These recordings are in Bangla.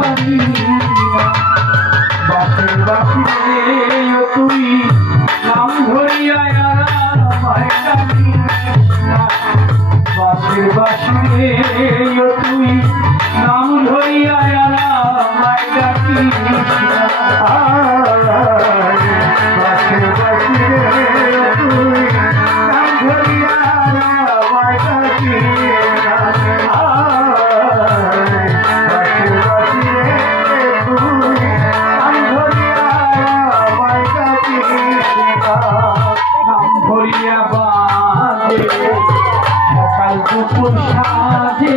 পারি বাসের বাসি তুই নাম ধরিয়া আমায় ডাকি বাসের বাসি তুই নাম ধরিয়া আমায় ডাকি বাসের বাসি তুই নাম ধরিয়া আমায় ডাকি সকাল দুপুর সাজে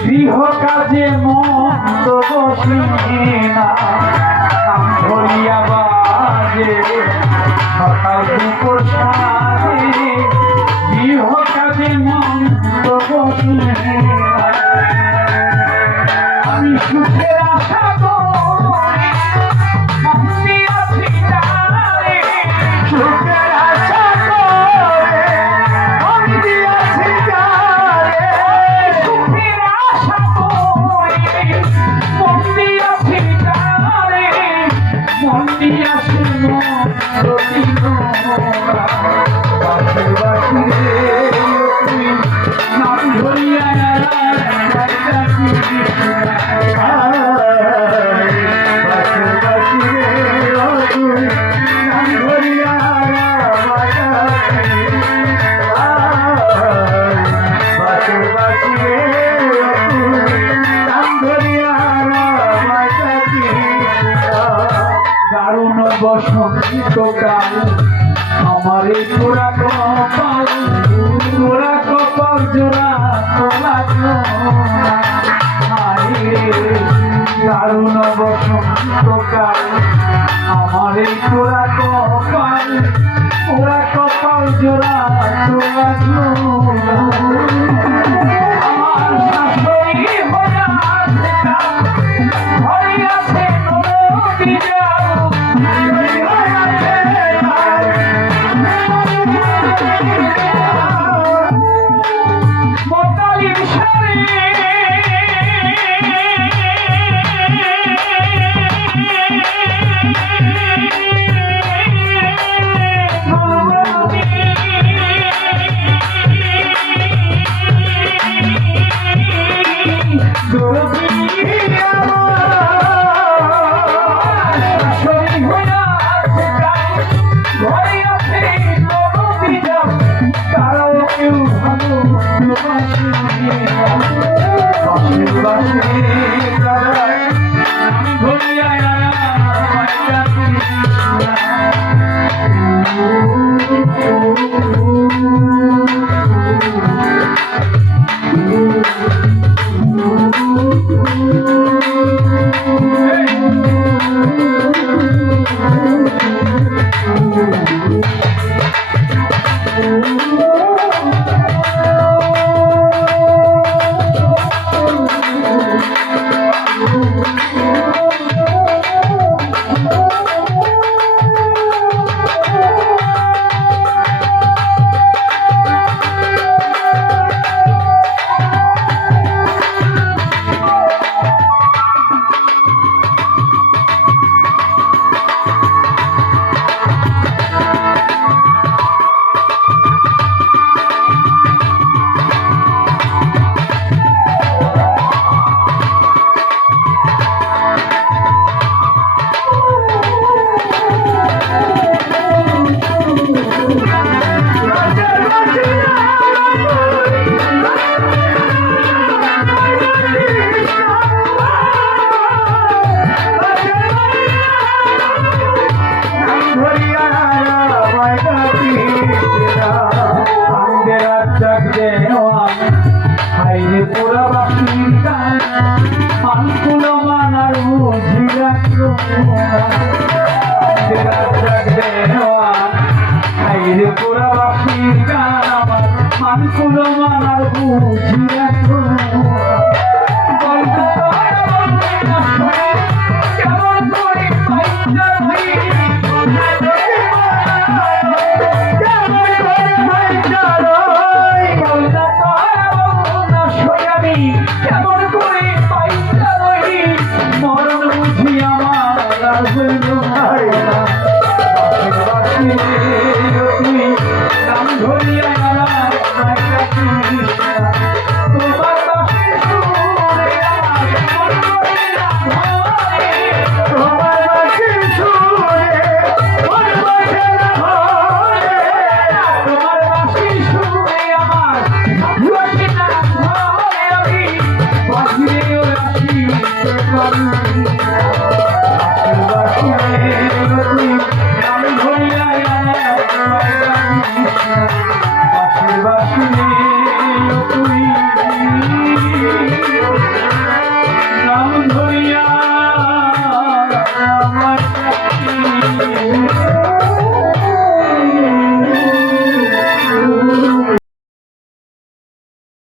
গৃহ কাজে মন্দ বসে না নাম ধরিয়া বাজে সকাল দুপুর সাজে গৃহ কাজে মন্দ বসে না আমি সুখের আশা করি মন্দি আছি তারে সুখের আশা নাম ধরিয়া দারুণ বসন্তকাল আমার এই তোরা কপাল জোড়া তোলা দারুণ বসন্তকাল আমার এই তোরা কপাল জোড়া তোলা আমার শাশুড়ি হইয়াছে কেমন করে পাইতা রে